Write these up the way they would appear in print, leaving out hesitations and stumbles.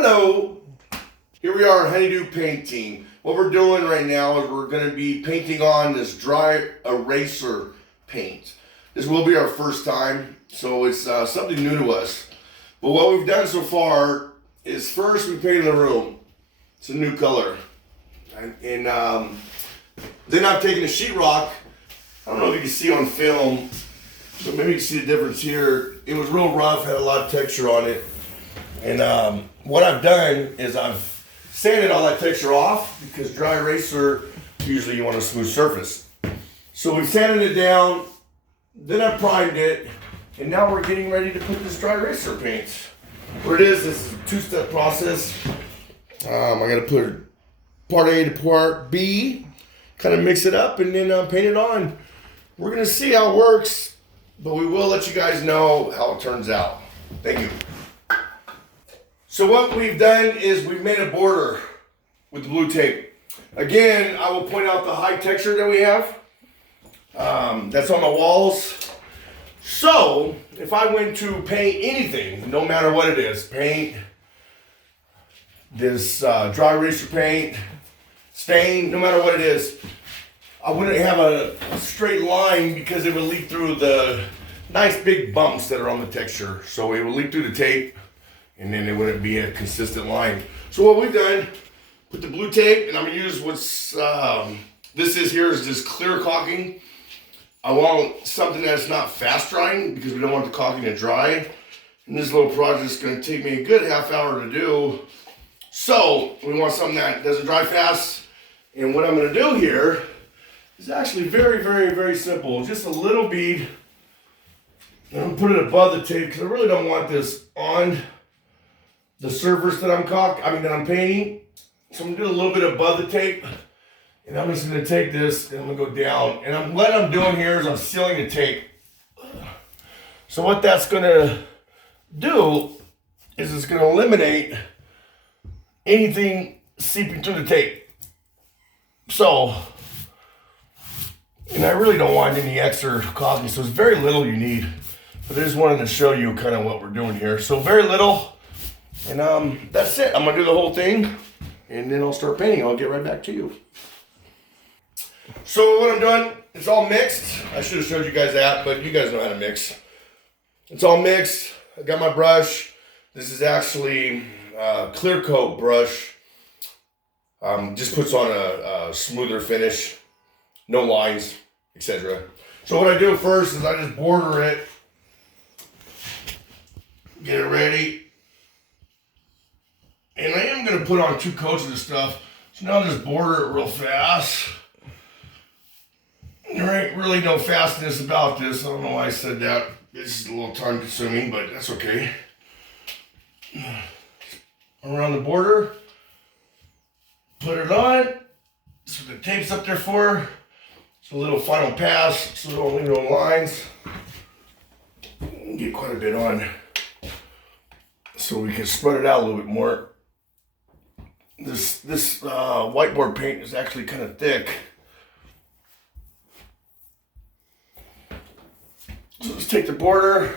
Hello, here we are, Honeydew Painting. What we're doing right now is we're going to be painting on this dry eraser paint. This will be our first time, so it's something new to us. But what we've done so far is first we painted the room. It's a new color. And then I've taken a sheetrock. I don't know if you can see on film, but maybe you can see the difference here. It was real rough, had a lot of texture on it. And what I've done is I've sanded all that texture off because dry eraser, usually you want a smooth surface. So we sanded it down, then I primed it, and now we're getting ready to put this dry eraser paint. What it is a two-step process. I gotta put part A to part B, kind of mix it up, and then paint it on. We're gonna see how it works, but we will let you guys know how it turns out. Thank you. So what we've done is we've made a border with the blue tape. Again, I will point out the high texture that we have. That's on the walls. So if I went to paint anything, no matter what it is, paint, this dry eraser paint, stain, no matter what it is, I wouldn't have a straight line because it would leak through the nice big bumps that are on the texture. So it would leak through the tape, and then it wouldn't be a consistent line. So what we've done, put the blue tape, and I'm gonna use what's, this is here is just clear caulking. I want something that's not fast drying because we don't want the caulking to dry. And this little project is gonna take me a good half hour to do. So we want something that doesn't dry fast. And what I'm gonna do here is actually very, very, very simple. Just a little bead. And I'm gonna put it above the tape because I really don't want this on the surface that I'm painting. So I'm gonna do a little bit above the tape, and I'm just gonna take this and I'm gonna go down. And what I'm doing here is I'm sealing the tape. So what that's gonna do is it's gonna eliminate anything seeping through the tape. So, and I really don't want any extra caulking, so it's very little you need. But I just wanted to show you kind of what we're doing here. So very little. And that's it. I'm gonna do the whole thing, and then I'll start painting. I'll get right back to you. So what I'm doing, it's all mixed. I should have showed you guys that, but you guys know how to mix. It's all mixed. I got my brush. This is actually a clear coat brush. Just puts on a smoother finish, no lines, etc. So what I do first is I just border it, get it ready. And I am going to put on 2 coats of this stuff. So now I'll just border it real fast. There ain't really no fastness about this. I don't know why I said that. This is a little time consuming, but that's okay. Around the border. Put it on. So the tape's up there for. It's a little final pass so don't leave no lines. Get quite a bit on so we can spread it out a little bit more. This whiteboard paint is actually kind of thick. So let's take the border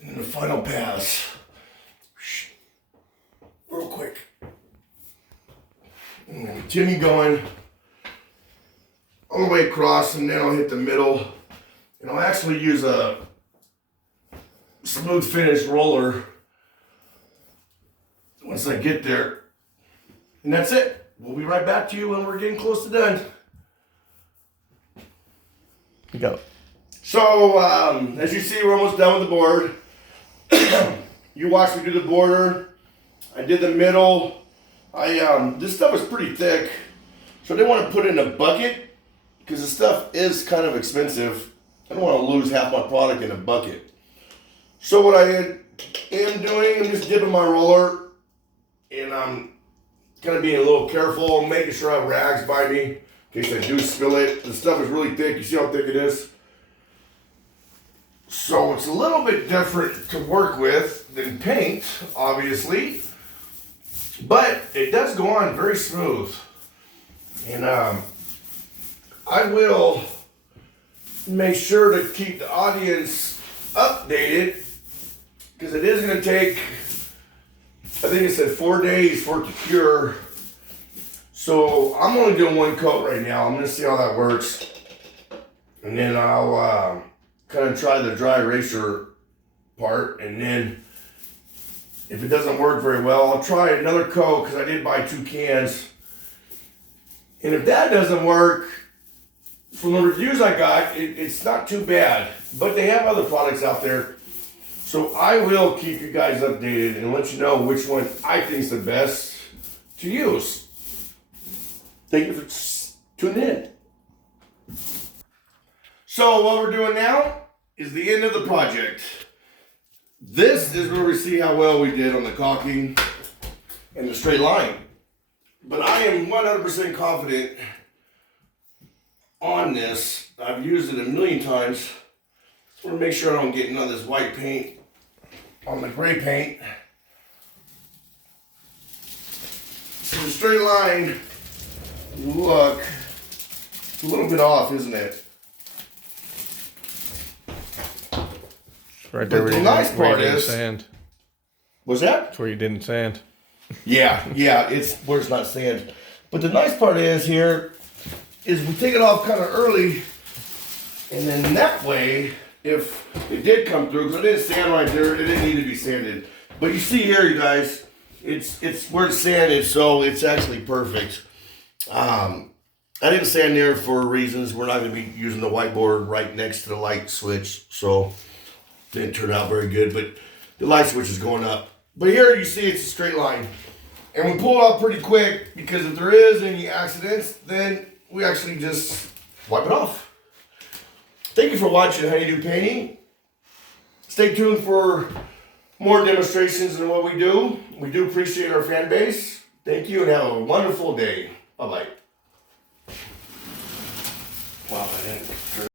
and then the final pass. Real quick. And then continue going all the way across, and then I'll hit the middle. And I'll actually use a smooth finish roller once I get there. And that's it. We'll be right back to you when we're getting close to done. Go. So, as you see, we're almost done with the board. You watched me do the border. I did the middle. This stuff is pretty thick, so I didn't want to put it in a bucket because the stuff is kind of expensive. I don't want to lose half my product in a bucket. So what I am doing, I'm just dipping my roller, and I'm kind of being a little careful, making sure I have rags by me in case I do spill it. The stuff is really thick. You see how thick it is? So it's a little bit different to work with than paint, obviously, but it does go on very smooth. And I will make sure to keep the audience updated because it is going to take I think it said 4 days for it to cure. So I'm only doing one coat right now. I'm gonna see how that works. And then I'll kind of try the dry eraser part. And then if it doesn't work very well, I'll try another coat because I did buy 2 cans. And if that doesn't work, from the reviews I got, it's not too bad. But they have other products out there. So I will keep you guys updated and let you know which one I think is the best to use. Thank you for tuning in. So what we're doing now is the end of the project. This is where we see how well we did on the caulking and the straight line. But I am 100% confident on this. I've used it a million times. I want to make sure I don't get none of this white paint on the gray paint. So the straight line, look, it's a little bit off, isn't it? Right there But where the nice part is, sand. Was that? That's where you didn't sand. Yeah, it's where it's not sand. But the nice part is here is we take it off kind of early, and then that way, if it did come through, because it didn't sand right there, it didn't need to be sanded. But you see here, you guys, it's where it's sanded, so it's actually perfect. I didn't sand there for reasons. We're not going to be using the whiteboard right next to the light switch, so it didn't turn out very good. But the light switch is going up. But here you see it's a straight line. And we pull it off pretty quick because if there is any accidents, then we actually just wipe it off. Thank you for watching Honeydew Painting. Stay tuned for more demonstrations on what we do. We do appreciate our fan base. Thank you and have a wonderful day. Bye-bye. Wow, I didn't